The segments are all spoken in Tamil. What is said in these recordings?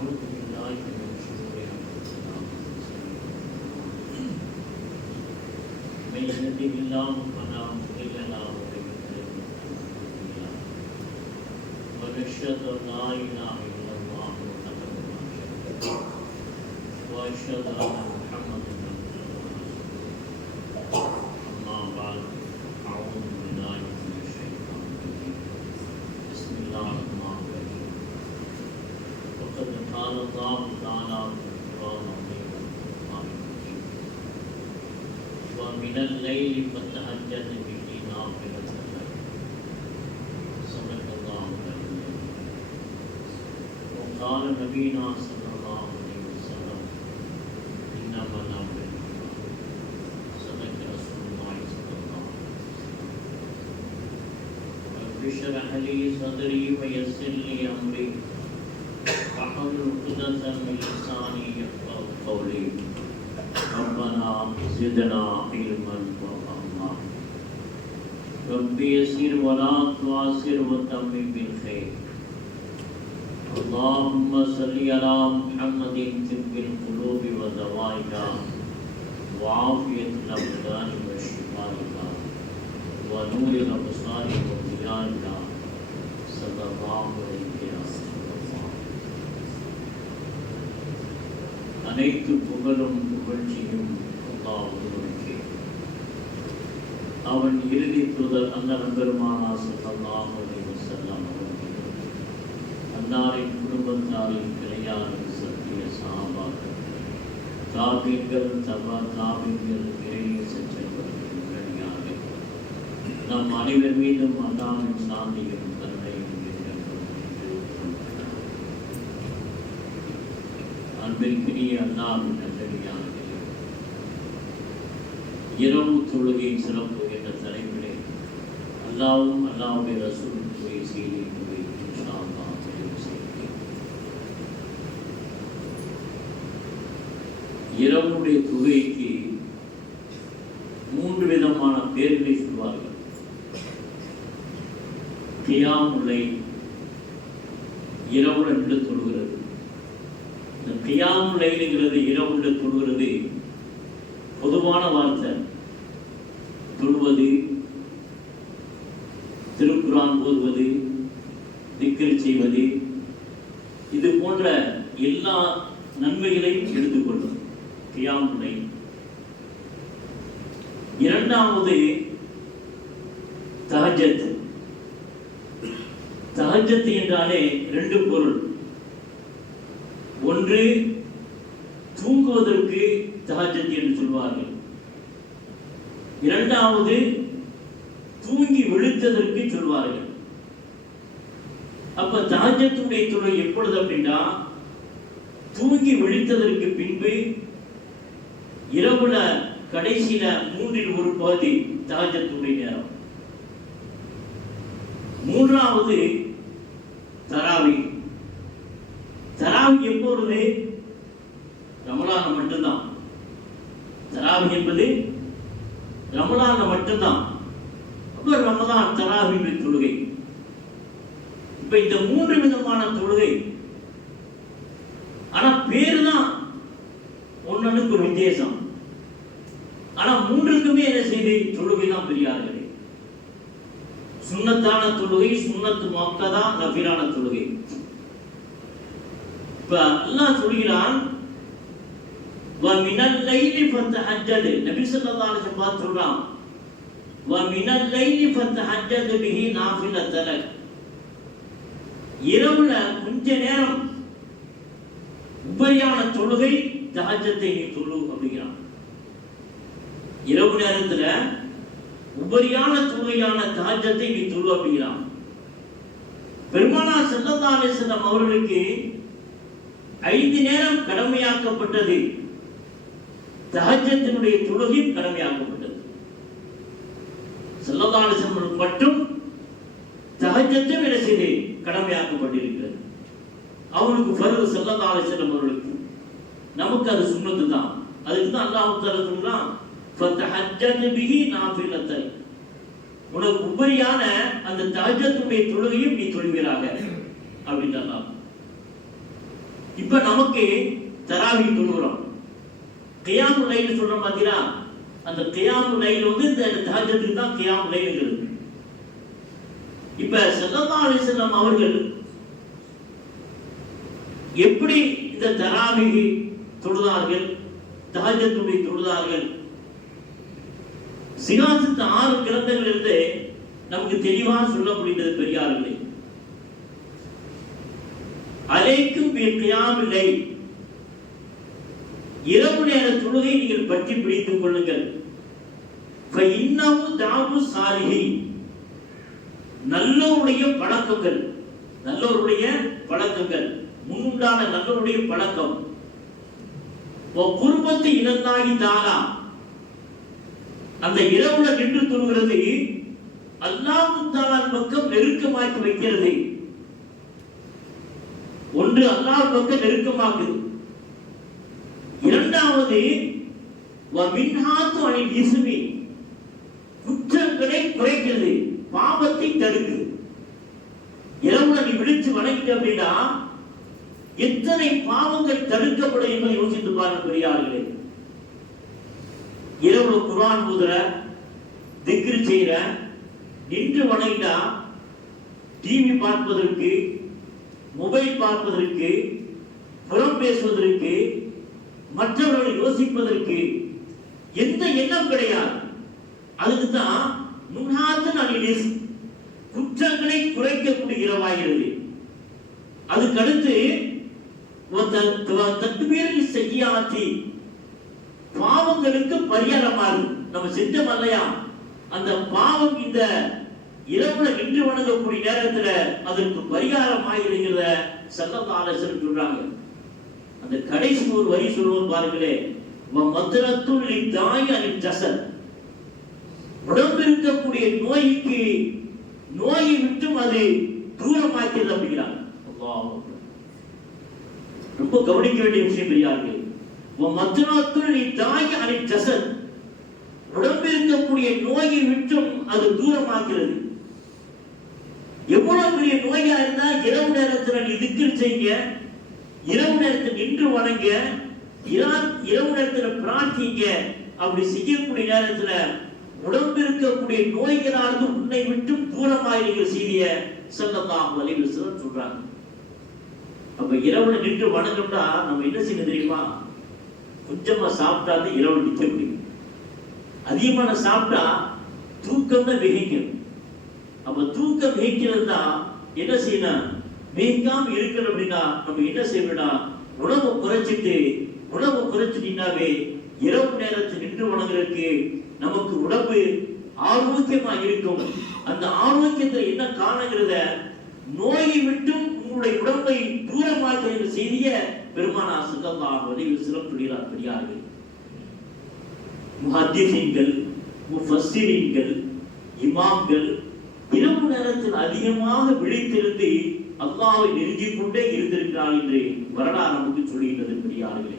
ونعوذ بالله من شرور أنفسنا من يهده الله فلا مضل له ومن يضلل فلا هادي له ونشهد أن لا إله إلا الله وحده لا شريك له وأشهد أن محمدا عبده ورسوله أما بعد أعوذ بالله من الشيطان الرجيم بسم الله الرحمن الرحيم وقد قال الله تعالى في القرآن العظيم والقرآن الحكيم ومن الليل فتهجد به نافلة لك صدق الله العظيم وقال نبينا صلى الله عليه وسلم إنما الأمر صدق رسول الله صلى الله عليه وسلم رب اشرح لي صدري ويسر لي أمري واحلل عقدة من لساني يفقهوا قولي ربنا زدنا علما وفهما ربي يسر ولا تعسر وتمم بالخير اللهم صل على محمد طب القلوب ودوائها وعافية الأبدان وشفائها ونور الأبصار وضيائها صلى الله عليه وسلم. அனைத்து புகழும் புகழ்ச்சியும் அல்லாஹ் ஒருவனுக்கே. அவன் இறுதி தூதர் அண்ணன் பெருமானா ஸல்லல்லாஹு அலைஹி வஸல்லம் அவர்களும் அன்னாரின் குடும்பத்தாரின் கிளையாரின் சத்திய சஹாபாக்கள் தாபீன்கள் தபா தாபீன்கள் இறைநேச செல்வர்கள் உடனடியாக நம் அனைவர் மீதும் அல்லாஹ்வின் சாந்தியும் கருணையும் அன்பிற்குரிய அல்லாஹ்வின் நல்லடியார்களே, இரவு தொழுகை சிறப்பு என்ற தலைப்பிலே அல்லாஹ்வும் அல்லாஹ்வுடைய ரசூலும் கூறிய செய்தியை இன்ஷா அல்லாஹ் தெரிவு செய்கிறேன். இரவுடைய தொழுகைக்கு 3 விதமான பேர்களை சொல்வார்கள். கியாமுல் லைல், இரவுல நின்று தொழுகிறது. இந்த கியாமுல் லைல்ங்கிறது இரவுல தொழுகிறது பொதுவான வார்த்தை. தொழுவது, திருக்குர்ஆன் ஓதுவது, திக்ர் செய்வது, இது போன்ற எல்லா நன்மைகளையும் எடுத்துக்கொள்ளும் கியாமுல் லைல். இரண்டாவது தஹஜ்ஜத். தஹஜ்ஜத் என்றாலே 2 பொருள். ஒன்று தூங்குவதற்கு தஹஜ்ஜத் என்று சொல்வார்கள். இரண்டாவது தூங்கி விழித்ததற்கு சொல்வார்கள். அப்ப தஹஜ்ஜத்துடைய தொழுகை எப்பொழுது அப்படின்னா, தூங்கி விழித்ததற்கு பின்பு இரவுல கடைசியில 3இல் 1 பகுதி தஹஜ்ஜத்துடைய நேரம். மூன்றாவது தராவி. தராவி எப்பொழுது? ரமலான் மட்டும்தான். தராவி என்பது ரமலான் மட்டும்தான். அப்ப ரமலான் தராவி தொழுகை. இப்ப இந்த 3 விதமான தொழுகை, ஆனா பேரு தான் ஒன்னொன்னுக்கு ஒரு வித்தியாசம். ஆனா 3க்குமே என்ன செய்து தொழுகை தான் பெரியார்களே. சுன்னத்தான தொழுகை, சுன்னத்து முஅக்கதா, நஃபிலான தொழுகை. இப்ப அல்லாஹ் சொல்கிறான் வ மினல் லைலி ஃபதஹஜ்ஜத். நபி ஸல்லல்லாஹு அலைஹி வஸல்லம் சொல்றான் வ மினல் லைலி ஃபதஹஜ்ஜத் பிஹி நாஃபிலத்தன் லக். இரவுல கொஞ்ச நேரம் உபரியான தொழுகை தஹஜ்ஜத்தை நீ தொழு அப்படிங்கிறான். இரவு நேரத்துல உபரியான தொழுகையான தஹஜ்ஜத்தை நீ தொழு அப்படிங்கிறான். பெருமானார் ஸல்லல்லாஹு அலைஹி வஸல்லம் அவர்களுக்கு 5 நேரம் கடமையாக்கப்பட்டது. தஹஜ்ஜத்தினுடைய தொழுகை கடமையாக்கப்பட்டது. ஸல்லல்லாஹு அலைஹி வஸல்லம் மட்டும் தஹஜ்ஜத்தும் என்ன செய்து கடமையாக்கப்பட்டிருக்கிறது. அவனுக்கு ஃபர்து ஸல்லல்லாஹு அலைஹி வஸல்லம் அவர்களுக்கு. நமக்கு அது சுன்னத்து தான். அதுக்கு தான் அல்லாஹ் தஆலா சொல்றான் ஃபதஹஜ்ஜத் பிஹி நாஃபிலத்தன். உனக்கு உபரியான அந்த தஹஜ்ஜத்துடைய தொழுகையும் நீ தொழுகிறாக அப்படின்றான். இப்ப நமக்கு தராவி தொழுகிறோம், கியாமு லைல் சொல்றோம் பாத்தீங்களா? அந்த கியாமு லைல் இந்த தஹஜ்ஜுக்கு தான் கியாமு லைல்ங்கிறது. இப்ப ஸல்லல்லாஹு அலைஹி வஸல்லம் அவர்கள் எப்படி இந்த தராவிஹ் தொழுதார்கள், தஹஜ்ஜுடைய தொழுதார்கள்? சிகாசத்து 6 கிரந்தங்களிலிருந்து நமக்கு தெளிவாக சொல்லப்படுகிறது பெரியார்களே. அலைக்கும் பி கியாமுல் லைல், இரவு நேர தொழுகை நீங்கள் பற்றி பிடித்துக் கொள்ளுங்கள். ஃபஇன்னஹு தாபு சாலிஹீன், நல்லோருடைய பழக்கங்கள், நல்லோருடைய பழக்கங்கள், முன்னுண்டான நல்லோருடைய பழக்கம். குர்பத்து இலல்லாஹி தஆலா, அந்த இரவுல நின்று தொழுகிறது அல்லாஹ் தஆலா பக்கம் நெருக்கமாக்கி வைக்கிறது. ஒன்று அல்லாஹ் பக்கம் நெருக்கமாக்குது, இரண்டாவது வமின்ஹாத்து அனில் இஸ்மி, குற்றங்களை குறைக்கிறது, பாவத்தை தடுக்குது. இரவுல நீ விழிச்சு வணங்கிட்ட அப்படின்னா எத்தனை பாவங்கள் தடுக்கப்படும் என்பதை யோசித்து பாருங்க பெரியார்களே. இரவுல குர்ஆன் ஓதுற, திக்ர் செய்யற, நின்று வணங்கிட்டா டிவி பார்ப்பதற்கு, மொபைல் பார்ப்பதற்கு, புறம் பேசுவதற்கு, மற்றவர்களை யோசிப்பதற்கு எந்த எண்ணம் கிடையாது. அதுக்கு தான் முன்ஹாத்தன் அனில் இஸ்ம், குற்றங்களை குறைக்கக்கூடிய இரவாகிறது. அதுக்கடுத்து தக்பீரில் செய்யாத்தி, பாவங்களுக்கு பரிகாரமாகும். நம்ம செஞ்சோம் இல்லையா, அந்த பாவம் இந்த இரவுல நின்று வணங்கக்கூடிய நேரத்துல அதற்கு பரிகாரமாயிருக்கிறத ஸல்லல்லாஹு அலைஹி வஸல்லம் சொல்றாங்க. அந்த கடைசி ஒரு வரி சொல்லுவோம் பாருங்களே, மத்ரத்துல் லிதாய் அனில் ஜஸத், உடம்பு இருக்கக்கூடிய நோய்க்கு, நோயை விட்டும் அது தூரமாக்கிறது அப்படிங்கிறாங்க. ரொம்ப கவனிக்க வேண்டிய விஷயம் பெரியார்கள். மத்ரத்துல் லிதாய் அனில் ஜஸத், உடம்பு இருக்கக்கூடிய நோயை விட்டும் அது தூரமாக்கிறது. எவ்வளவு பெரிய நோயா இருந்தா இரவு நேரத்தில் நீ திக்ர் செய்ய, இரவு நேரத்தில் நின்று வணங்க, இரவு நேரத்தில் பிரார்த்திங்க. அப்படி செய்யக்கூடிய நேரத்தில் உடம்பு இருக்கக்கூடிய நோய்களானது உன்னை விட்டும் தூரமாயிருக்கிற செய்திய ஸல்லல்லாஹு அலைஹி வஸல்லம் சொல்றாங்க. அப்ப இரவுல நின்று வணங்கம்னா நம்ம என்ன செய்ய தெரியுமா? கொஞ்சமா சாப்பிட்டாது இரவு நிற்க முடியும். அதிகமான சாப்பிட்டா தூக்கம் தான் மிகைக்கும். அப்ப தூக்கம் மிகைக்கிறது தான் என்ன செய்யணும்? மிகைக்காம இருக்கணும் அப்படின்னா நம்ம என்ன செய்யணும்னா உணவை குறைச்சிட்டீங்கன்னாவே இரவு நேரத்தில் நின்று வணங்குறதுக்கு நமக்கு உடம்பு ஆரோக்கியமா இருக்கும். அந்த ஆரோக்கியத்தை என்ன காணுங்கிறத, நோயை விட்டும் உங்களுடைய உடம்பை தூரமாக்குகிற செய்திய பெருமானார் ஸல்லல்லாஹு அலைஹி வஸல்லம் சொல்கிறார். பெரியார்கள், முஹத்திஸீன்கள், முஃபஸ்ஸிரீன்கள், இமாம்கள் இரவு நேரத்தில் அதிகமாக விழித்திருந்து அல்லாஹ்வை நெருங்கிக் கொண்டே இருந்திருக்கிறார் என்று வரலாறு நமக்கு சொல்லுகின்றது. பெரியார்களே,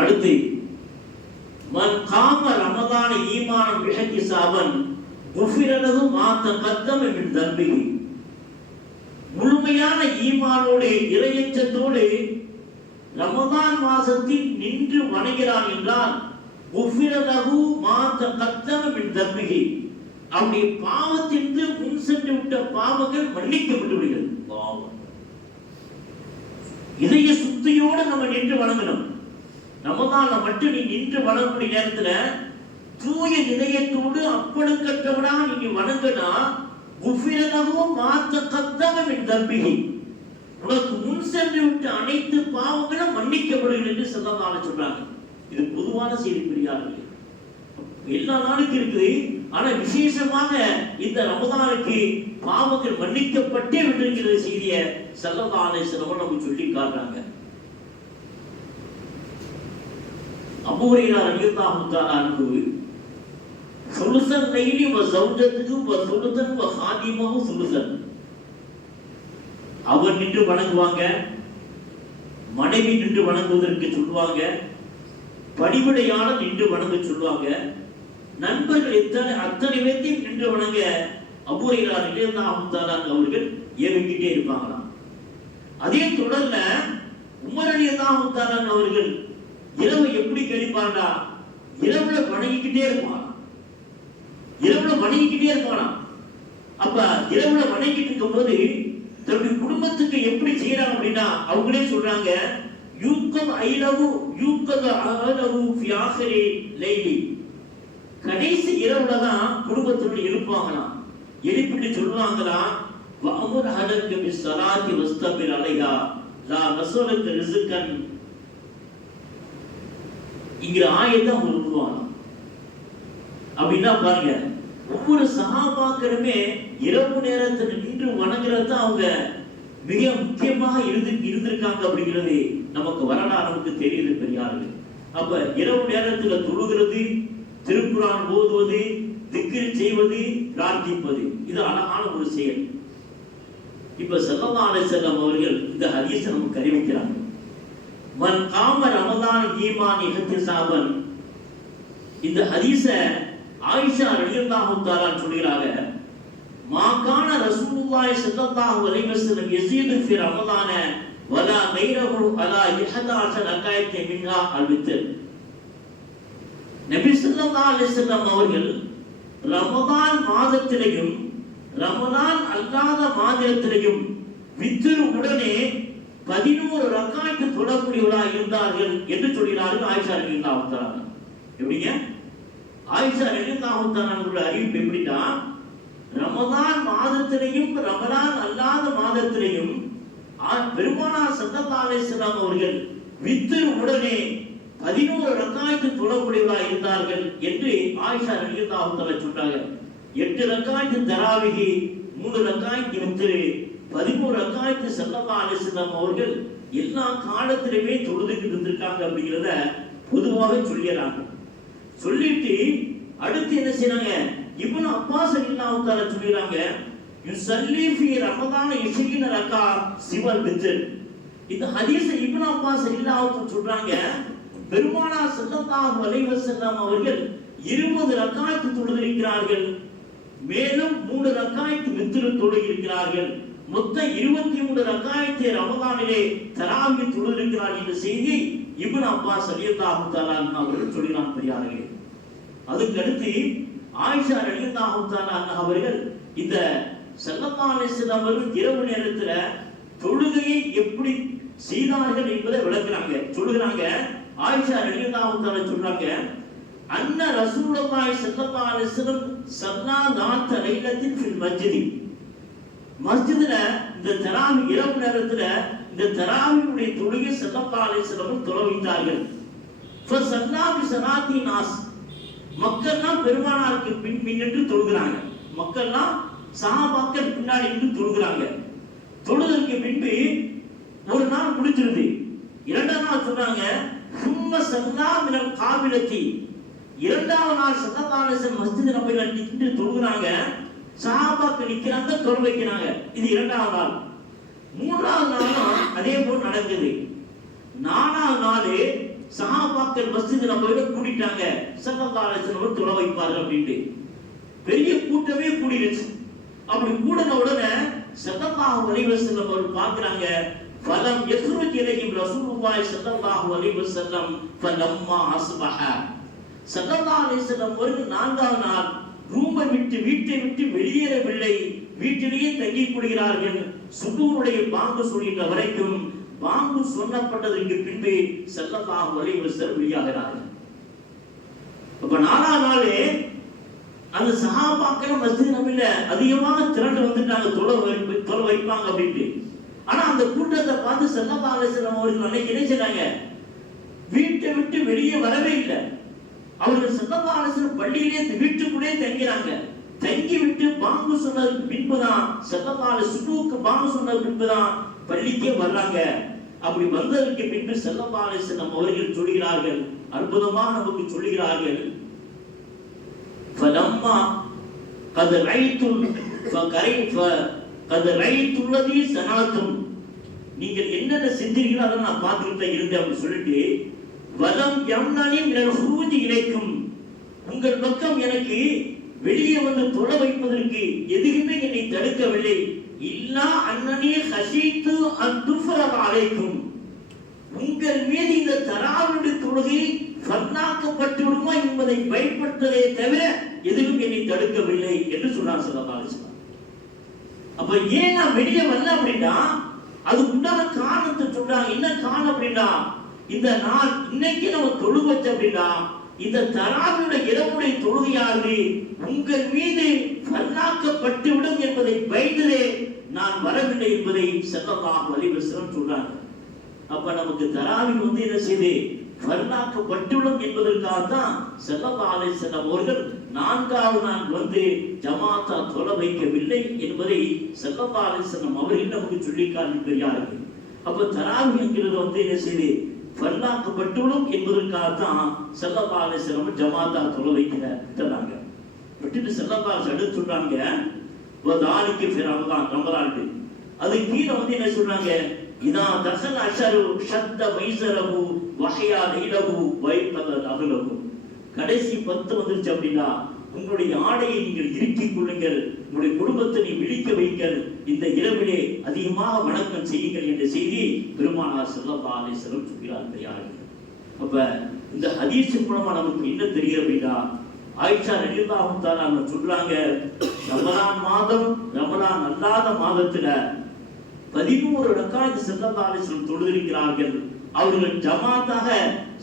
அடுத்து மன் காம ரமதான ஈமானம் பிஹிசாபன் குஃபிரலஹு மா தகத்தம மின் தம்பிஹி, முழுமையான ஈமானோடு இறையச்சத்தோடு ரமதான் மாசத்தில் நின்று வணங்குகிறான் என்றால் குஃபிரலஹு மா தகத்தம மின் தம்பிஹி, அவருடைய பாவத்திற்கு முன் சென்று விட்ட பாவங்கள் மன்னிக்கப்பட்டு விடுகிறது. இதய சுத்தியோடு நம்ம நின்று வணங்கணும். ரமதான்ல மட்டும் நீ நின்று வணங்கக்கூடிய நேரத்துல தூய இதயத்தோடு அப்பழுக்கற்றவனா நீங்க வணங்கினா குஃபிரலஹு மா தகத்தம மின் தம்பிஹி, உனக்கு முன் சென்று விட்ட அனைத்து பாவங்களும் மன்னிக்கப்படுகிறது என்று ஸல்லல்லாஹு அலைஹி சொல்றாங்க. இது பொதுவான செய்தி பெரியார்களே. எல்லா நாளுக்கும் இருக்குது, ஆனா விசேஷமாக இந்த ரமதானுக்கு பாவங்கள் மன்னிக்கப்பட்டே விட்டிருக்கிற செய்தியை ஸல்லல்லாஹு அலைஹி வஸல்லம் நமக்கு சொல்லி காட்டுறாங்க. அபூ ஹுரைரா ரலியல்லாஹு தஆலா அன்ஹு சுலுசன் லைலி வ ஸௌஜத்துஹு வ சுலுசன் வ ஹாதிமஹு சுலுசன், அவர் நின்று வணங்குவாங்க, மனைவி நின்று வணங்குவதற்கு சொல்லுவாங்க, பணிவிடையாளர் நின்று வணங்க சொல்லுவாங்க, நண்பர்கள் அத்தனை பேர்த்தையும் நின்று வணங்க அபூ ஹுரைரா ரலியல்லாஹு தஆலா அவர்கள் ஏவிக்கிட்டே இருப்பாங்களாம். அதே தொடர்ல உமர் ரலியல்லாஹு தஆலா அவர்கள் இரவு எப்படி கழிப்பாண்டா, இரவுல வணங்கிக்கிட்டே இருப்பானா. அப்ப இரவுல வணங்கிட்டு இருக்கும் போது தன்னுடைய குடும்பத்துக்கு எப்படி செய்யறாங்க அப்படின்னா அவங்களே சொல்றாங்க, கடைசி இரவுல தான் குடும்பத்தோடு எழுப்பாங்களாம். எழுப்பிட்டு சொல்லுவாங்களாம், இங்கிற ஆயத்தை அவங்க விடுவாங்க. அப்படின்னா பாருங்க, ஒவ்வொரு சஹாபாக்களுமே இரவு நேரத்தில் நின்று வணங்குறது அவங்க மிக முக்கியமாக இருந்திருக்காங்க அப்படிங்கிறது நமக்கு வரலாறு நமக்கு தெரியுது பெரியார்கள். அப்ப இரவு நேரத்தில் தொழுகிறது, திருக்குரான் ஓதுவது, திக்ர் செய்வது, பிரார்த்திப்பது, இது அழகான ஒரு செயல். இப்ப ஸல்லல்லாஹு அலைஹி வஸல்லம் அவர்கள் இந்த ஹதீஸை நமக்கு அறிவிக்கிறாங்க. மன் காம ரமதான் ஈமான் இஹ்திசாபன். இந்த ஹதீஸை ஆயிஷா ரலியல்லாஹு தஆலா சொல்கிறாங்க, மாகான ரசூலுல்லாஹி ஸல்லல்லாஹு அலைஹி வஸல்லம் யஸீது ஃபி ரமதான வலா கைரஹு அலா 11 ரகாயத் மின்ஹா அல்-வித்ர். நபி ஸல்லல்லாஹு அலைஹி வஸல்லம் அவர்கள் ரமதான் மாதத்திலேயும் ரமதான் அல்லாத மாதத்திலேயும் வித்ர் உடனே 11 ரகாயத் தொழக்கூடியவர்களாக இருந்தார்கள் என்று சொல்கிறார்கள் ஆயிஷா ரலியல்லாஹு தஆலா. எப்படிங்க? ஆயிஷா ரலியல்லாஹு தஆலாவுடைய அறிவிப்பு எப்படின்னா, ரமதான் மாதத்திலேயும் ரமதான் அல்லாத மாதத்திலேயும் பெருமானார் ஸல்லல்லாஹு அலைஹி வஸல்லம் அவர்கள் வித்ர் உடனே 11 ரகாயத் தொழக்கூடியவர்களாக இருந்தார்கள் என்று ஆயிஷா ரலியல்லாஹு தஆலா சொல்றாங்க. 8 ரகாயத் தராவிஹி, 3 ரகாயத் வித்ர், 11 ரகாயத் ஸல்லல்லாஹு அலைஹி வஸல்லம் அவர்கள் எல்லா காலத்திலுமே தொழுதுகிட்டு இருந்திருக்காங்க அப்படிங்கிறத பொதுவாக சொல்லிடுறாங்க. சொல்லிட்டு அடுத்து என்ன செய்றாங்க, இப்னு அப்பாஸ் ரலியல்லாஹு தஆலா சொல்றாங்க, யுஸல்லி ஃபீ ரமதான் 20 ரகா சிவல் வித்ர். இந்த ஹதீஸை இப்னு அப்பாஸ் ரலியல்லாஹு தஆலா சொல்றாங்க, பெருமானார் ஸல்லல்லாஹு அலைஹி வஸல்லம் அவர்கள் 20 ரகாயத் தொழுதிருக்கிறார்கள், மேலும் 3 ரகாயத் வித்ர் தொழுதிருக்கிறார்கள், மொத்தம் 23 ரகாயத்தை ரமதானிலே தராவீஹ் தொழுதிருக்கிறார்கள் என்ற செய்தி இப்னு அப்பாஸ் ரலியல்லாஹு தஆலா அவர்கள் சொல்கிறார் பெரியார்களே. அதுக்கு அடுத்து ஆயிஷா ரலியல்லாஹு தஆலா அவர்கள் இந்த ஸல்லல்லாஹு அலைஹி வஸல்லம் அவர்கள் இரவு நேரத்துல தொழுகையை எப்படி செய்தார்கள் என்பதை விளக்குறாங்க. சொல்லுகிறாங்க, ஆயிஷா ரலியல்லாஹு தஆலா சொல்றாங்க, அன்ன ரசூலுல்லாஹி ஸல்லல்லாஹு அலைஹி வஸல்லம் ஸல்லா நாத் லைலத்தின் ஃபில் மஸ்ஜித். மஸ்ஜிதுல இந்த தராவீஹ் இரவு நேரத்துல இந்த தராவீஹுடைய தொழுகை ஸல்லல்லாஹு அலைஹி வஸல்லம் தொழ வைத்தார்கள். ஃபஸல்லா பி ஸலாத்தி நாஸ். மக்கள்லாம் பெருமானாருக்கு பின்னிட்டு தொழுகிறாங்க. மக்கள்லாம் சஹாபாக்கள் பின்னாடி நின்று தொழுகிறாங்க. தொழுதற்கு பின்பு ஒரு நாள் முடிஞ்சிருது. இரண்டாம் நாள் சொல்றாங்க, சும்ம ஸல்லா மினல் காபிலத்தி. இரண்டாவது நாள் ஸல்லல்லாஹு அலைஹி வஸல்லம் மஸ்ஜித் நபவில நின்று தொழுகிறாங்க. சஹாபாக்கள் நிக்கிறாங்க, தொழ வைக்கிறாங்க. இது இரண்டாவது நாள். மூன்றாவது நாளும் அதே போல் நடக்குது. நாலாவது நாள் சஹாபாக்கள் மஸ்ஜித் நபவில கூடிட்டாங்க, ஸல்லல்லாஹு அலைஹி வஸல்லம் தொழ வைப்பார்கள் அப்படின்ட்டு. பெரிய கூட்டமே கூடிருச்சு. அப்படி கூடின உடனே ஸல்லல்லாஹு அலைஹி வஸல்லம் அவர்கள் பார்க்கறாங்க, ஃபலம் யக்ருஜ் இலைஹிம் ரசூலுல்லாஹி ஸல்லல்லாஹு அலைஹி வஸல்லம் ஃபலம்மா அஸ்பஹ. ஸல்லல்லாஹு அலைஹி வஸல்லம் அவர்கள் நான்காவது நாள் வீட்டை விட்டு வெளியேறவில்லை, வீட்டிலேயே தங்கிக் கொள்கிறார்கள். சுபூருடைய பாங்கு சொல்கின்ற வரைக்கும், பாங்கு சொன்னப்பட்டதற்கு பின்பு ஸல்லல்லாஹு அலைஹி வஸல்லம் வெளியாகிறார்கள். அப்ப நாலாம் நாளே அந்த சஹாபாக்கள் மஸ்ஜித் நபவில அதிகமாக திரண்டு வந்துட்டாங்க, தொழ வைப்பாங்க அப்படின்ட்டு. ஆனா அந்த கூட்டத்தை பார்த்து ஸல்லல்லாஹு அலைஹி வஸல்லம் அவர்கள் அன்னைக்கு என்ன செய்றாங்க, வீட்டை விட்டு வெளியே வரவே இல்லை. அவர்கள் ஸல்லல்லாஹு அலைஹி வஸல்லம் பள்ளியிலே வீட்டுக்குள்ளே தங்கிறாங்க. தங்கி விட்டு பாங்கு சொன்னதுக்கு பின்புதான் ஸல்லல்லாஹு அலைஹி சுபூக்கு பாங்கு சொன்னதுக்கு பின்புதான் பள்ளிக்கே வர்றாங்க. அப்படி வந்ததற்கு பின்பு ஸல்லல்லாஹு அலைஹி வஸல்லம் அவர்கள் சொல்கிறார்கள், அற்புதமாக நமக்கு சொல்கிறார்கள், ஃபலம்மா கத் ரைத்துல் ஃபகரைஃப கத் ரைத்துல்லதி சனாத்தும். நீங்கள் என்னென்ன செஞ்சீர்களோ அதை நான் பார்த்துக்கிட்டு இருந்தேன் அப்படின்னு சொல்லிட்டு, வலம் யம்னனி மினல் ஹுரூஜி இலைக்கும். உங்கள் பக்கம் எனக்கு வெளியே வந்து தொழ வைப்பதற்கு எதுவுமே என்னை தடுக்கவில்லை. இல்லா அன்னனி ஹஷீத்து அன் துஃபரத அலைக்கும், உங்கள் மீது இந்த தராவுடைய தொழுகை ஃபர்லாக்கப்பட்டு விடுமா என்பதை பயன்படுத்தலே தவிர எதுவும் என்னை தடுக்கவில்லை என்று சொன்னார் ஸல்லல்லாஹு அலைஹி வஸல்லம். அப்ப ஏன் நான் வெளியே வரல அப்படின்னா அது உண்டான காரணத்தை சொல்றாங்க. என்ன காரணம் அப்படின்னா, இந்த நாள் இன்னைக்கு நம்ம தொழுக வச்ச அப்படின்னா இந்த தராவுடைய இரவுடைய தொழுகையானது உங்கள் மீது ஃபர்லாக்கப்பட்டு விடும் என்பதை பயந்ததே நான் வரவில்லை என்பதை ஸல்லல்லாஹு அலைஹி வஸல்லம் சொல்றாங்க. அப்ப நமக்கு தராவி என்ன செய்து ஃபர்லாக்கப்பட்டுவிடும் என்பதற்காக தான் ஸல்லல்லாஹு அலைஹி வஸல்லம் அவர்கள் 4வது நாள் ஜமாத்தா தொழ வைக்கவில்லை என்பதை ஸல்லல்லாஹு அலைஹி வஸல்லம் அவர்கள் நமக்கு சொல்லி காண்பிக்கிறார்கள். அப்ப தராவி என்கிறது என்ன செய்து ஃபர்லாக்கப்பட்டுவிடும் என்பதற்காக தான் ஸல்லல்லாஹு அலைஹி வஸல்லம் ஜமாத்தா தொழ வைக்கிறாங்க. விட்டுட்டு ஸல்லல்லாஹு அலைஹி வஸல்லம் சொல்றாங்க வதாலிக்கு ஃபி ரமலான். அது கீழே என்ன சொல்றாங்க, இதா தஹல் அஷரு ஷத்த வைஸரஹு வஹயா லைலஹு வைகத அஹலஹு. கடைசி 10 வந்துருச்சு அப்படின்னா உங்களுடைய ஆடையை நீங்கள் இறுக்கிக் கொள்ளுங்கள், உங்களுடைய குடும்பத்தை நீ விழிக்க வைங்கள், இந்த இரவிலே அதிகமாக வணக்கம் செய்யுங்கள் என்ற செய்தி பெருமானார் ஸல்லல்லாஹு அலைஹி வஸல்லம் சொல்கிறார்கள். அப்ப இந்த ஹதீஸ் மூலமா நமக்கு என்ன தெரியும் அப்படின்னா, ஆயிஷா ரலியல்லாஹு தஆலா சொல்றாங்க, ரமலான் மாதம் ரமலான் அல்லாத மாதத்துல 13 ரக்காத் ஸல்லல்லாஹு அலைஹி வஸல்லம் தொழுதிருக்கிறார்கள். அவர்கள் ஜமாத்தாக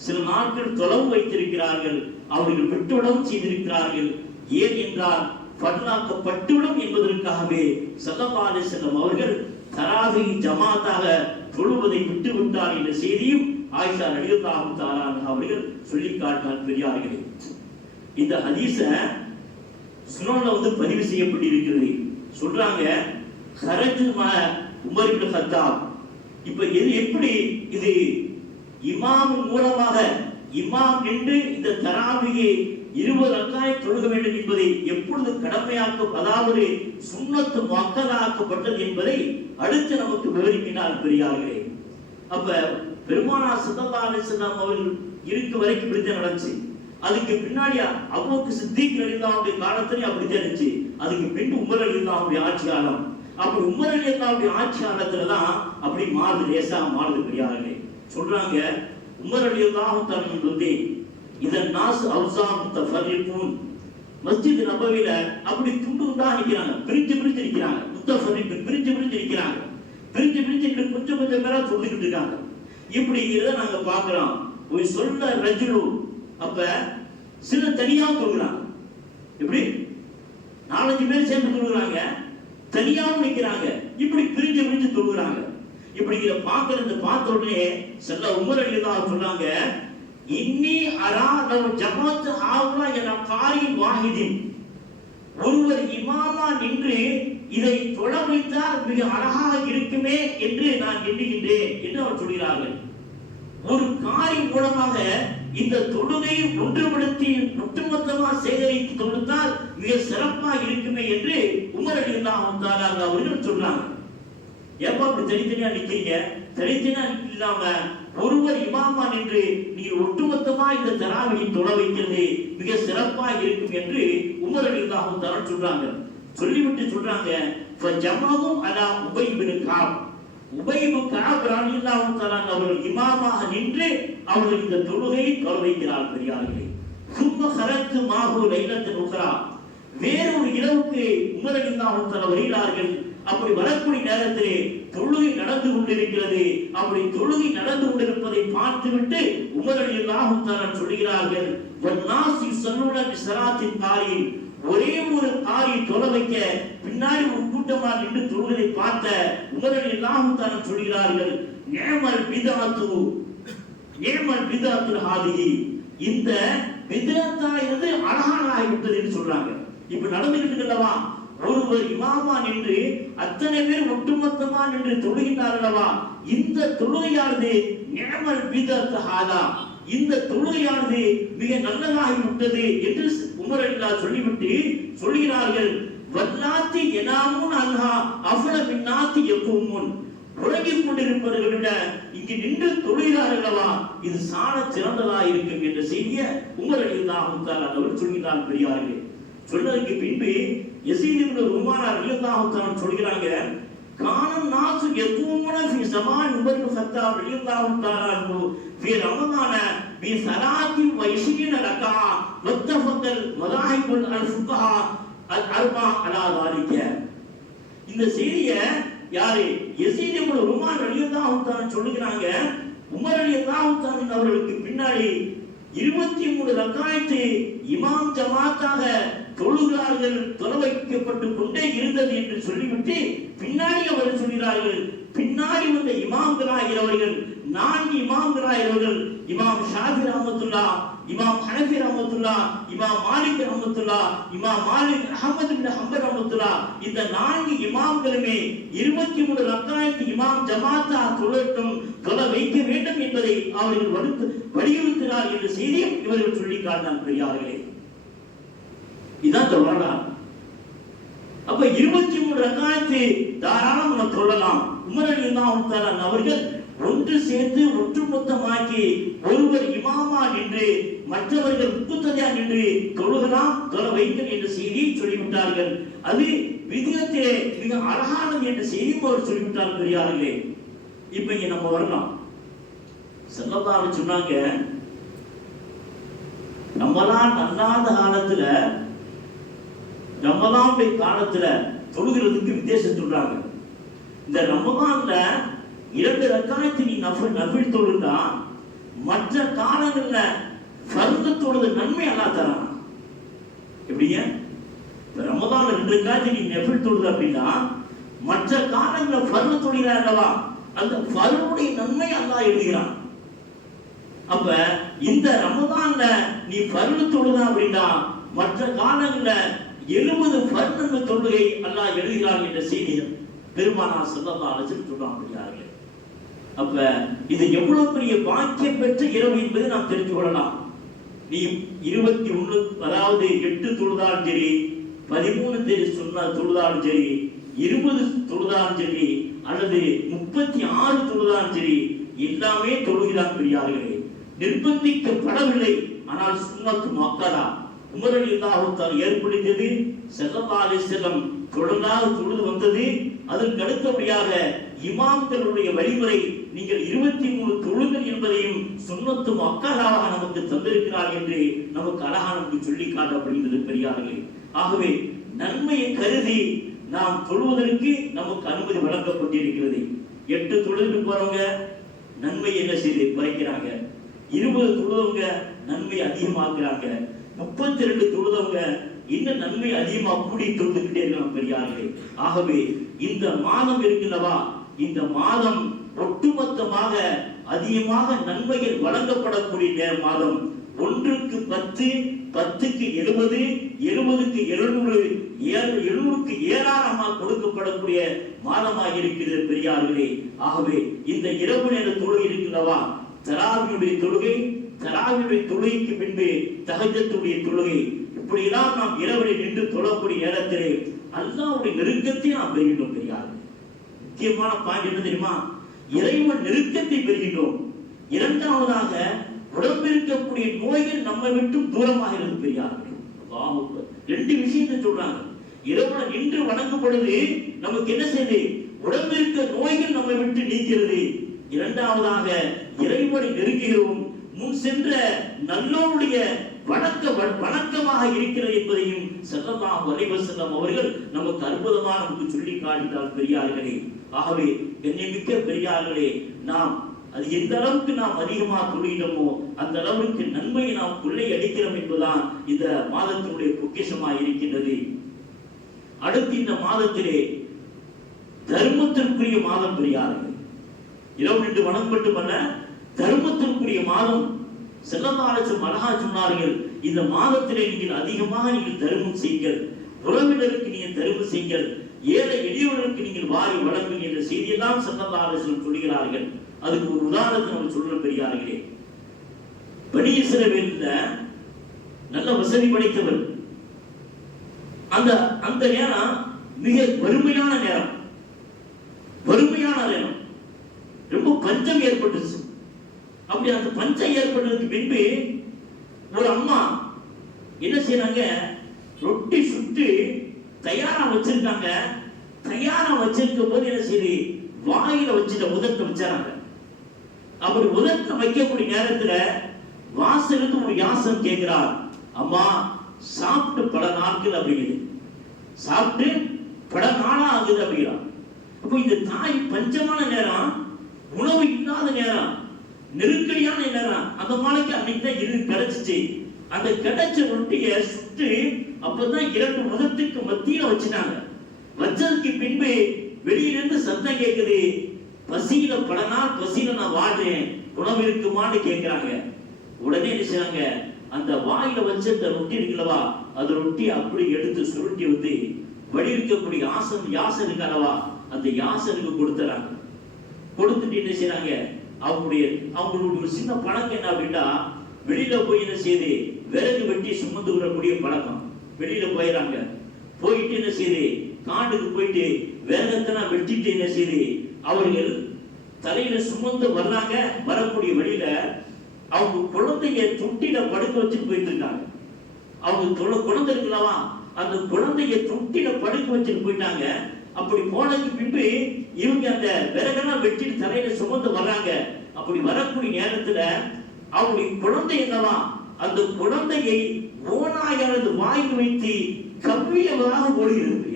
சில நாட்கள் தொழவு வைத்திருக்கிறார்கள். அவர்கள் விட்டுவிடவும் செய்திருக்கிறார்கள். ஏன் என்றால் ஃபர்லாக்கப்பட்டுவிடும் என்பதற்காகவே ஸல்லல்லாஹு அலைஹி வஸல்லம் அவர்கள் தராவி ஜமாத்தாக தொழுவதை விட்டுவிட்டார் என்ற செய்தியும் ஆயிஷா ரலியல்லாஹு தஆலா அவர்கள் சொல்லி காட்டினார் பெரியார்களே. இந்த ஹதீஸ சுனன்ல பதிவு செய்யப்பட்டிருக்கிறது. சொல்றாங்க ஹரஜு உமர் இப்னு கத்தாப். இப்ப எப்படி இது இமாம் மூலமாக இமாம் நின்று இந்த தராவியை 20 ரக்காத் தொழுக வேண்டும் என்பதை எப்பொழுது கடமையாக்க, அதாவது சுன்னத்து முஅக்கதாக்கப்பட்டது என்பதை அடுத்து நமக்கு விவரிக்கிறார் பெரியார்களே. அப்ப பெருமானார் ஸல்லல்லாஹு அலைஹி வஸல்லம் அவர்கள் இருக்க வரைக்கும் இப்படித்தான் நடந்துச்சு. அதுக்கு பின்னாடி அபூபக்கர் சித்திக் ரலியல்லாஹு காலத்திலே அப்படித்தான் இருந்துச்சு. அதுக்கு பின் உமர் ரலியல்லாஹு ஆட்சி காலம். அப்படி உமர் ரலியல்லாஹு ஆட்சி காலத்துல தான் அப்படி மாறுது, லேசா மாறுது பெரியார்களே. சொல்றாங்க உமர் ரலியல்லாஹு தஆலா இதன் நாஸ் அவ்ஸா முத்தஃபர்ரிகூன், மஸ்ஜித் நபவில அப்படி துண்டு துண்டா நிக்கிறாங்க, பிரிஞ்சு பிரிஞ்சு நிக்கிறாங்க, முத்தஃபர்ரிக் பிரிஞ்சு பிரிஞ்சு நிக்கிறாங்க, பிரிஞ்சு பிரிஞ்சு கொஞ்சம் கொஞ்சம் பேரா சொல்லிக்கிட்டு இருக்காங்க. இப்படி இதை நாங்க பார்க்கிறோம். ஒரு சொல்ல ரஜுலு, அப்ப சில தனியா சொல்றாங்க, எப்படி 4-5 பேர் சேர்ந்து சொல்றாங்க, தனியாவும் நிக்கிறாங்க, இப்படி பிரிஞ்சு பிரிஞ்சு சொல்றாங்க. இப்படி இதை பார்த்த உடனே செல்ல உமர் ரலியல்லாஹு சொல்றாங்க, இன்னி அரா லவ் ஜமாத் ஹாவுலா என காரின் வாஹிதின், ஒருவர் இமாமா நின்று இதை தொழ வைத்தால் மிக அழகாக இருக்குமே என்று நான் எண்ணுகின்றேன் என்று அவர் சொல்கிறார்கள். ஒரு காரி மூலமாக இந்த தொழுகை ஒன்றுபடுத்தி ஒட்டுமொத்தமாக சேகரித்து கொடுத்தால் மிக சிறப்பாக இருக்குமே என்று உமர் ரலியல்லாஹு தஆலா அவர்கள் சொல்றாங்க. எப்ப அப்படி தனித்தனியா நிக்கிறீங்க? தனித்தனியா இல்லாம ஒருவர் இமாமா நின்று நீங்க ஒட்டுமொத்தமா இந்த தராவியை தொழ வைக்கிறது மிக சிறப்பா இருக்கும் என்று உமர் ரலியல்லாஹு தஆலா சொல்றாங்க. சொல்லிவிட்டு சொல்றாங்க, ஃபஜமஹும் அலா உபை இப்னு கஅப். உபை இப்னு கஅப் ரலியல்லாஹு தஆலா அவர்கள் இமாமாக நின்று அவர்கள் இந்த தொழுகையை தொழ வைக்கிறார்கள் பெரியார்களே. சும்ம கரத்து மாஹு லைலத்துல் உக்ரா, வேறு ஒரு இரவுக்கு உமர் ரலியல்லாஹு தஆலா வருகிறார்கள். அப்படி வரக்கூடிய நேரத்திலே தொழுகை நடந்து கொண்டிருக்கிறது. அப்படி தொழுகை நடந்து கொண்டிருப்பதை பார்த்துவிட்டு உமர் ரலியல்லாஹு தஆலா சொல்கிறார்கள், வன்னாஸ் யுஸல்லூன பிஸலாத்தின் காரி, ஒரே ஒரு காரி தொழ வைக்க பின்னாடி ஒரு கூட்டமா நின்று தொழுவதை பார்த்த உமர் ரலியல்லாஹு தஆலா சொல்கிறார்கள், நிஅமல் பித்அத்து நிஅமல் பித்அத்துல் ஹாதிஹி, இந்த பித்அத்தா இது அழகான ஆகிவிட்டது என்று சொல்றாங்க. இப்ப நடந்துகிட்டு இருக்கல்லவா, ஒருவர் இமாமா நின்று அத்தனை பேர் ஒட்டுமொத்தமா நின்று தொழுகின்றார்களவா, இந்த தொழுகையானது நிஅமல் பித்அத்து ஹாதா, இந்த தொழுகையானது மிக நல்லதாகி விட்டது என்று உமர் ரலியல்லாஹு சொல்லிவிட்டு சொல்கிறார்கள், வல்லாத்தி யனாமுன் அன்ஹா அஃல மின்னாத்தி யகூமுன், உறங்கிக் கொண்டிருப்பவர்களை விட இங்கு நின்று தொழுகிறார்களவா இது சால சிறந்ததாக இருக்கும் என்ற செய்தியை உமர் ரலியல்லாஹு தஆலா அவர்கள் சொல்கிறார்கள் பெரியார்களே. சொன்னதுக்கு பின்பு யஸீத் இப்னு ருமானா ரலியல்லாஹு தஆலா சொல்கிறாங்க, கானம் நாசு யகூமுன ஃபி ஸமான் உமர் இப்னு கத்தாப் ரலியல்லாஹு தஆலா அன்ஹு ஃபி ரமதான பி ஸலாத்தி வ 20 ரகா வத்தஃபல் மதாஹிபுல் அல்-ஃபுகஹா அல்-அர்பா அலா ذلك. இந்த செய்தியை யாரு யஸீத் இப்னு ருமான் ரலியல்லாஹு தஆலா சொல்லுகிறாங்க. உமர் ரலியல்லாஹு தஆலா அவர்களுக்கு பின்னாடி 23 ரக்காயத்து இமாம் ஜமாத்தாக தொழுகிறார்கள், தொழ வைக்கப்பட்டு கொண்டே இருந்தது என்று சொல்லிவிட்டு பின்னாடி அவர் சொல்கிறார்கள், பின்னாடி வந்த இமாம்களாகிறவர்கள் 4 இமாம்களாகிறவர்கள் இமாம் ஷாஃபி ரஹ்மத்துல்லாஹ், இமாம் ஹனஃபி ரஹ்மத்துல்லாஹ், இமாம் மாலிக் ரஹ்மத்துல்லாஹ், இமாம் மாலிக் அஹ்மத் இப்னு ஹம்பல் ரஹ்மத்துல்லாஹ், இந்த 4 இமாம்களுமே 23 ரக்காயத்து இமாம் ஜமாத்தா தொழ வைக்க வேண்டும் என்பதை அவர்கள் வலியுறுத்தினார் என்ற செய்தியும் இவர்கள் சொல்லி காட்டினார். பெரியார்களே, இதான் வரலாறு. அப்ப 23 ரக்காயத்து தாராளம் நம்ம தொழலாம். உமர் ரலியல்லாஹு தஆலா அவர்கள் ஒன்று சேர்த்து ஒட்டுமொத்தமாக்கி ஒருவர் இமாமா நின்று மற்றவர்கள் முக்குத்ததையா நின்று தொழுகலாம், தொழ வைங்கள் என்ற செய்தியை சொல்லிவிட்டார்கள். அது விதத்திலே மிக அழகானது என்ற செய்தியும் அவர் சொல்லிவிட்டார். பெரியார்களே, இப்ப இங்க நம்ம வரலாம். ஸல்லல்லாஹு அலைஹி சொன்னாங்க, ரமலான் அல்லாத காலத்துல ரமலானுடைய காலத்துல தொழுகிறதுக்கு வித்தியாசம் சொல்றாங்க. இந்த ரமலான்ல 2 ரக்காயத்து நீ நஃபில் தொழுதா மற்ற காலங்கள்ல ஃபர்து தொழுது நன்மை அல்லாஹ் தரான். எப்படிங்க? ரமலான்ல 2 ரக்காயத்து நீ நஃபில் தொழுது அப்படின்னா மற்ற காலங்கள்ல ஃபர்து தொழுகிறா அல்லவா, அந்த ஃபர்துடைய நன்மை அல்லாஹ் எழுதுகிறான். அப்ப இந்த ரமலான்ல நீ ஃபர்து தொழுதா அப்படின்னா மற்ற காலங்கள்ல 70 ஃபர்து தொழுகை அல்லாஹ் எழுதுகிறான் என்ற செய்தி பெருமானார் ஸல்லல்லாஹு அலைஹி வஸல்லம் சொல்றாங்க. அப்ப இது எவ்வளவு பெரிய பாக்கியம் பெற்ற இரவு என்பதை நாம் தெரிந்து கொள்ளலாம். நீ 21 அதாவது 8 தொழுதாலும் சரி, 13 சொன்ன தொழுதாலும் சரி, 20 தொழுதாலும் சரி, அல்லது 36 தொழுதாலும் சரி, எல்லாமே தொழுகிறான். பெரியார்களே, நிர்பந்திக்கப்படவில்லை. ஆனால் சுன்னத்து மக்களா உமர் ரலியல்லாஹு தஆலா ஏற்படுத்தியது, ஸல்லல்லாஹு அலைஹி வஸல்லம் தொடர்ந்து தொழுது வந்தது. அதற்கு அடுத்தபடியாக இமாம்களுடைய வழிமுறை நீங்கள் 23 தொழுங்கள் என்பதையும் சுன்னத்து மக்களாக நமக்கு தந்திருக்கிறார் என்று நமக்கு அழகாக நமக்கு சொல்லி காட்டப்படுகிறது. பெரியார்களே, ஆகவே நன்மையை கருதி நாம் தொழுவதற்கு நமக்கு அனுமதி வழங்கப்பட்டிருக்கிறது. 8 தொழுது போறவங்க நன்மை என்ன செய்து குறைக்கிறாங்க, 20 தொழுதவங்க நன்மை அதிகமாக்குறாங்க, 32 தொழுதவங்க இன்னும் நன்மை அதிகமா கூடி தொழுதுகிட்டே இருக்கலாம். பெரியார்களே, ஆகவே இந்த மாதம் இருக்கிறவா, இந்த மாதம் ஒட்டுமொத்தமாக அதிகமாக நன்மைகள் வழங்கப்படக்கூடிய மாதம். 1க்கு 10, 10க்கு 70, 70க்கு 700, 700க்கு ஏராளமாக கொடுக்கப்படக்கூடிய மாதமாக இருக்கிறது. பெரியார்களே, ஆகவே இந்த இரவு நேர தொழுகை இருக்கிறவா, தராவியுடைய தொழுகை, தராவியுடைய தொழுகைக்கு பின்பு தஹஜ்ஜுடைய தொழுகை, இப்படியெல்லாம் நாம் இரவில் நின்று தொழக்கூடிய நேரத்திலே அல்லாஹ்வுடைய நெருக்கத்தை நாம் பெறுகின்றோம். பெரியார்களே, முக்கியமான பாயிண்ட் என்ன தெரியுமா? இறைவன் நெருக்கத்தை பெறுகின்றோம். இரண்டாவதாக உடம்பிருக்கக்கூடிய நோய்கள் நம்மை விட்டு தூரமாக இருந்து. பெரியார்களே, அல்லாஹ் அக்பர். 2 விஷயத்தை சொல்றாங்க. இரவுல நின்று வணங்கும் பொழுது நமக்கு என்ன செய்யுது? உடம்பிருக்க நோய்கள் நம்மை விட்டு நீக்கிறது. இரண்டாவதாக இறைவனை நெருங்குகிறோம். முன் சென்ற நல்லோருடைய வணக்கமாக இருக்கிறது என்பதையும் ஸல்லல்லாஹு அலைஹி வஸல்லம் அவர்கள் நமக்கு அற்புதமாக நமக்கு சொல்லி காட்டினார். பெரியார்களே, ஆகவே கண்ணியமிக்க பெரியார்களே, நாம் அது எந்த அளவுக்கு நாம் அதிகமாக தொழுகிறோமோ அந்த அளவுக்கு நன்மையை நாம் கொள்ளை அடிக்கிறோம் என்பதுதான் இந்த மாதத்தினுடைய பொக்கிஷமாக இருக்கின்றது. அடுத்து இந்த மாதத்திலே தர்மத்திற்குரிய மாதம். பெரியார்களே, இரவு நின்று வணக்கம் மட்டுமல்ல, தர்மத்திற்குரிய மாதம். ஸல்லல்லாஹு அலைஹி வஸல்லம் அழகா சொன்னார்கள், இந்த மாதத்திலே நீங்கள் அதிகமாக நீங்கள் தர்மம் செய்யுங்கள், உறவினருக்கு நீங்கள் தர்மம் செய்யுங்கள், ஏழை எளியவர்களுக்கு நீங்கள் வாரி வழங்குங்கள் என்ற செய்தியெல்லாம் ஸல்லல்லாஹு அலைஹி வஸல்லம் சொல்கிறார்கள். அதுக்கு ஒரு உதாரணத்தை நம்ம சொல்ற. பெரியார்களே, பனி இஸ்ரவேல்ல நல்ல வசதி படைத்தவர். அந்த நேரம் மிக வறுமையான நேரம், ரொம்ப பஞ்சம் ஏற்பட்டுச்சு. அப்படி அந்த பஞ்சம் ஏற்பட்டதுக்கு பின்பு ஒரு அம்மா என்ன செய்யறாங்க, ரொட்டி சுட்டு தயாரா வச்சிருக்காங்க. தயாரா வச்சிருக்கும் போது என்ன செய்யுது, வாயில வச்சுட்ட உதட்ட வச்சாங்க. அப்படி உதட்ட வைக்கக்கூடிய நேரத்துல வாசலுக்கு ஒரு யாசம் கேட்கிறார், அம்மா சாப்பிட்டு பல நாட்கள் அப்படிங்குது, சாப்பிட்டு பல நாளா ஆகுது அப்படிங்கிறார். அப்போ இந்த தாய் பஞ்சமான நேரம், உணவு இல்லாத நேரம், நெருக்கடியான நேரம், அந்த மாலைக்கு அன்னைக்கு தான் இரு கிடைச்சிச்சு. அந்த கிடைச்ச ரொட்டியை சுட்டு அப்பதான் 2 உதட்டுக்கு மத்தியில வச்சுட்டாங்க. வச்சதுக்கு பின்பு வெளியிலிருந்து சத்தம் கேட்குது, பசியில பல நாள் பசியில நான் வாழ்றேன், உணவு இருக்குமான்னு கேட்கிறாங்க. உடனே என்ன செய்றாங்க, அந்த வாயில வச்ச அந்த ரொட்டி இருக்குல்லவா, அந்த ரொட்டி அப்படி எடுத்து சுருட்டி வந்து வழி இருக்கக்கூடிய யாசன் இருக்காளவா, அந்த யாசனுக்கு கொடுத்துறாங்க. கொடுத்துட்டு என்ன செய்றாங்க, அவங்களுடைய ஒரு சின்ன பழக்கம் என்ன அப்படின்னா, வெளியில போய் என்ன செய்யுது, விறகு வெட்டி சுமந்து வரக்கூடிய பழக்கம். வெளியில போயிடறாங்க, போயிட்டு என்ன செய்யுது, காட்டுக்கு போயிட்டு விறகத்தெல்லாம் வெட்டிட்டு என்ன செய்யுது, அவர்கள் தலையில சுமந்து வர்றாங்க. வரக்கூடிய வழியில அவங்க குழந்தைய தொட்டில படுக்க வச்சுட்டு போயிட்டு இருக்காங்க. அவங்க குழந்தை இருக்கலவா, அந்த குழந்தைய தொட்டில படுக்க வச்சுட்டு போயிட்டாங்க. அப்படி போனதுக்கு பின்பு இவங்க அந்த விறகெல்லாம் வெட்டிட்டு தலையில சுமந்து வர்றாங்க. அப்படி வரக்கூடிய நேரத்துல அவருடைய குழந்தை என்னவா, அந்த குழந்தையை ஓநாயானது வாயில் வைத்து கவ்வியவராக ஓடுகிறது.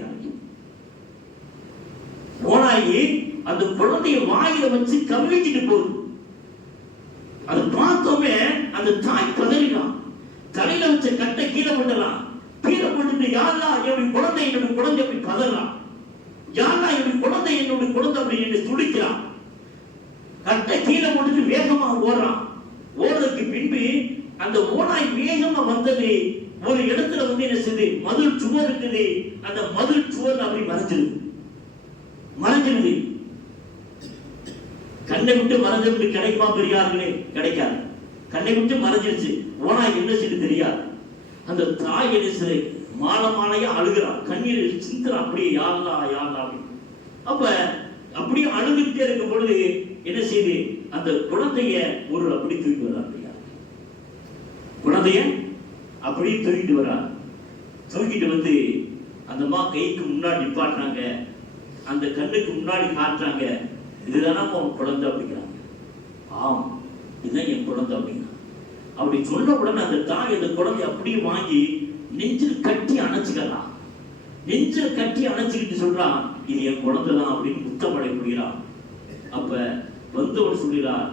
ஓநாயி அந்த குழந்தைய வாயில வச்சு கவ்விக்கிட்டு போகுது. அதை பார்த்தோமே அந்த தாய் பதறினான். தலையில வச்ச கட்டை கீழே விடலாம், கீழே விட்டுட்டு யாரா என்னுடைய குழந்தை, என்னுடைய குழந்தை அப்படி பதறான், யாரா என்னுடைய குழந்தை, என்னுடைய குழந்தை அப்படி என்று துடிக்கிறான். கட்டை கீழே போட்டுட்டு வேகமா ஓடுறான். ஓடுறதுக்கு பின்பு அந்த ஓநாய் வேகமா வந்தது ஒரு இடத்துல வந்து என்ன செய்யுது, மதில் சுவர் இருக்குது, அந்த மதில் சுவர் அப்படி மறைஞ்சிருது. கண்ணை விட்டு மறைஞ்சிருந்து கிடைக்குமா பெரியார்களே? கிடைக்காது. கண்ணை விட்டு மறைஞ்சிருச்சு, ஓனாய் என்ன செய்து தெரியாது. அந்த தாய் என்ன செய்து மாலையா அழுகிறான், கண்ணீர் சிந்துறான், அப்படியே யாரா அப்படின்னு. அப்ப அப்படியே அழுதுகிட்டே இருக்கும் பொழுது என்ன செய்து, அந்த குழந்தைய ஒரு அப்படி தூக்கிட்டு வர்றார். குழந்தைய அப்படியே தூக்கிட்டு வர்றார். தூக்கிட்டு வந்து அந்த அம்மா கைக்கு முன்னாடி நிப்பாட்டுறாங்க, அந்த கண்ணுக்கு முன்னாடி காட்டுறாங்க, இதுதானா உன் குழந்தை அப்படிங்கிறாங்க. ஆம், இதுதான் என் குழந்தை அப்படிங்கிறாங்க. அப்படி சொன்ன உடனே அந்த தாய் அந்த குழந்தைய அப்படியே வாங்கி நெஞ்சில் கட்டி அணைச்சுக்கலாம். நெஞ்சில் கட்டி அணைச்சுக்கிட்டு சொல்றான், இது என் குழந்தை தான் அப்படின்னு முத்தமடை முடிகிறான். அப்ப வந்தவர் சொல்கிறார்,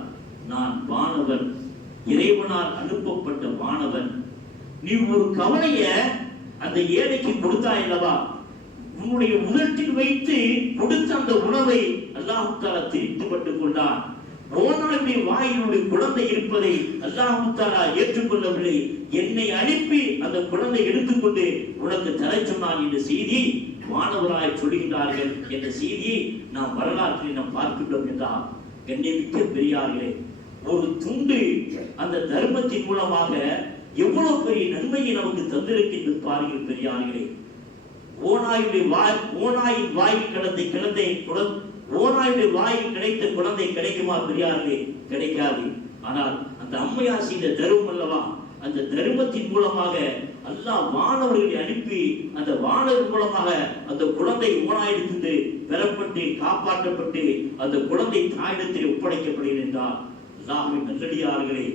நான் வானவன், இறைவனால் அனுப்பப்பட்ட வானவன். நீ ஒரு கவலைய அந்த ஏழைக்கு கொடுத்தாய் அல்லவா, உன்னுடைய உதட்டில் வைத்து கொடுத்த அந்த உணவை அல்லாஹ் தஆலா திருப்திப்பட்டுக் கொண்டான். ஓநாயுடைய வாயினுடைய குழந்தை இருப்பதை அல்லாஹ் தஆலா ஏற்றுக்கொள்ளவில்லை. என்னை அனுப்பி அந்த குழந்தை எடுத்துக்கொண்டு உனக்கு தர சொன்னான் என்ற செய்தி மாணவராய் சொல்லுகிறார்கள். என்ற செய்தியை நாம் வரலாற்றில் நாம் பார்க்கின்றோம் என்றால், கண்ணியமிக்க பெரியார்களே, ஒரு துண்டு அந்த தர்மத்தின் மூலமாக எவ்வளவு பெரிய நன்மையை நமக்கு தந்திருக்கின்றது பாருங்கள் பெரியார்களே. ஓநாயின் வாயில் ஓநாயுடைய வாயில் கிடைத்த குழந்தை கிடைக்குமா பெரியார்களே? கிடைக்காது. ஆனால் அந்த அம்மையார் செய்த தர்மம் அல்லவா, அந்த தர்மத்தின் மூலமாக அல்லாஹ் வானவர்களை அனுப்பி அந்த வானவர் மூலமாக அந்த குழந்தை ஓநாயிடத்திலிருந்து பெறப்பட்டு காப்பாற்றப்பட்டு அந்த குழந்தை தாயிடத்தில் ஒப்படைக்கப்படுகிறது என்றால், அல்லாஹ்வின் நல்லடியார்களே,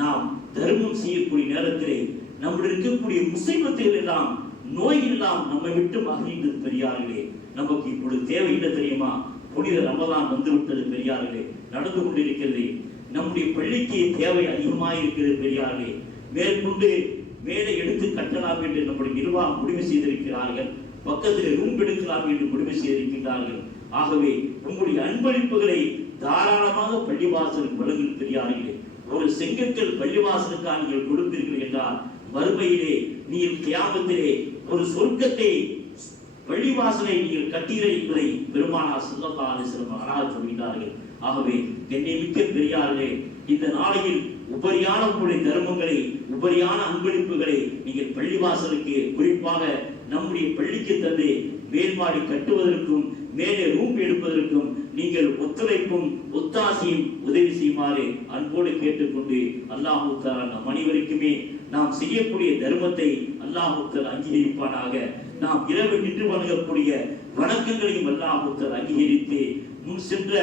நாம் தர்மம் செய்யக்கூடிய நேரத்திலே நம்முடைய இருக்கக்கூடிய முசீபத்துகள் எல்லாம், நோய் எல்லாம் நம்மை விட்டு அகன்றது பெரியார்களே. நமக்கு இப்பொழுது தேவை என்ன தெரியுமா? புனித ரமலான் வந்துவிட்டது பெரியார்களே, நடந்து கொண்டிருக்கிறது. நம்முடைய பள்ளிக்கு தேவை அதிகமாக இருக்கிறது பெரியார்களே. மேற்கொண்டு மேலே எடுத்து கட்டலாம் என்று நம்முடைய நிர்வாகம் முடிவு செய்திருக்கிறார்கள். பக்கத்தில் ரூம் எடுக்கலாம் என்று முடிவு செய்திருக்கிறார்கள். ஆகவே உங்களுடைய அன்பளிப்புகளை தாராளமாக பள்ளிவாசலுக்கு வழங்கும் பெரியார்களே. ஒரு செங்கற்கள் பள்ளிவாசலுக்காக நீங்கள் கொடுப்பீர்கள் என்றால், மறுமையிலே நீர் கியாமத்திலே ஒரு சொர்க்கத்தை பள்ளிவாசலை நீங்கள் கட்டீர்கள் என்பதை பெருமானார் ஸல்லல்லாஹு அலைஹி வஸல்லம் சொல்கிறார்கள். ஆகவே கண்ணியமிக்க பெரியார்களே, இந்த நாளையில் உபரியான உங்களுடைய தர்மங்களை, உபரியான அன்பளிப்புகளை நீங்கள் பள்ளிவாசலுக்கு, குறிப்பாக நம்முடைய பள்ளிக்கு தந்து மேல்மாடி கட்டுவதற்கும் மேலே ரூம் எடுப்பதற்கும் நீங்கள் ஒத்துழைப்பும் ஒத்தாசையும் உதவி செய்யுமாறு அன்போடு கேட்டுக்கொண்டு, அல்லாஹ் தஆலா நம் அனைவருக்குமே நாம் செய்யக்கூடிய தர்மத்தை அல்லாஹ் தஆலா அங்கீகரிப்பானாக. நாம் இரவு நின்று வணங்கக்கூடிய வணக்கங்களையும் அல்லாஹ் அங்கீகரித்து முன் சென்ற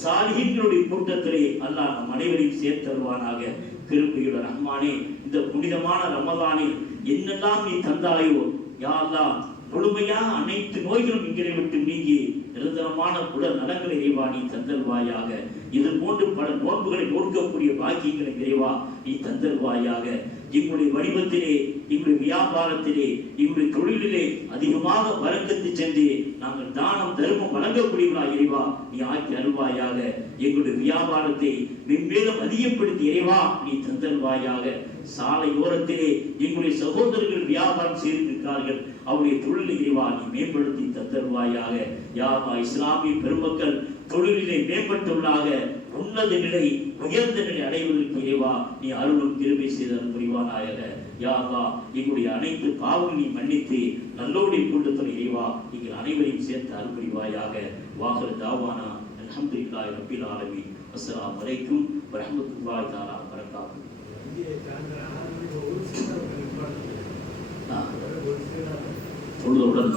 சாலிஹீன்களுடைய கூட்டத்திலே அல்லாஹ் நம் அனைவரையும் சேர்த்தருவானாக. கிருபையுள்ள ரஹ்மானே, இந்த புனிதமான ரமலானில் என்னெல்லாம் நீ தந்தாயோ யா அல்லாஹ், முழுமையா அனைத்து நோய்களும் இங்கே விட்டு நீங்கி நிரந்தரமான உடல் நலங்களை இறைவா நீ தந்தல்வாயாக. இது போன்று பல நோன்புகளை நோக்கக்கூடிய பாக்கியங்களை இறைவா நீ தந்தல்வாயாக. எங்களுடைய வடிவத்திலே, எங்களுடைய வியாபாரத்திலே, எங்களுடைய தொழிலிலே அதிகமாக வழக்கத்து சென்று நாங்கள் தானம் தர்மம் வழங்கக்கூடியவர்களா இறைவா நீ ஆக்கி அருள்வாயாக. எங்களுடைய வியாபாரத்தை மென்மேலும் அதிகப்படுத்தி இறைவா நீ தந்தல்வாயாக. சாலை ஓரத்திலே எங்களுடைய சகோதரர்கள் வியாபாரம் செய்திருக்கிறார்கள், அவருடைய தொழிலை இறைவா நீ மேம்படுத்தி தந்தல்வாயாக. யாவா இஸ்லாமிய பெருமக்கள் தொழிலிலே மேம்பட்டுள்ளாக உன்னத நிலை, உயர்ந்த நிலை அடைவதற்கு இறைவா நீ அருளும் கிருபை செய்தல் புரிவானாயாக. யாவா எங்களுடைய அனைத்து பாவங்களை நீ மன்னித்து நல்லோடைய கூட்டத்தில் இறைவா எங்கள் அனைவரையும் சேர்த்து அருள் புரிவாயாக. வாகர் தாவானா அல்ஹம்துலில்லாஹி ரப்பில் ஆலமீன். அஸ்ஸலாமு அலைக்கும் வரஹ்மத்துல்லாஹி தஆலா வபரகாத்துஹு. தொழுதவுடன்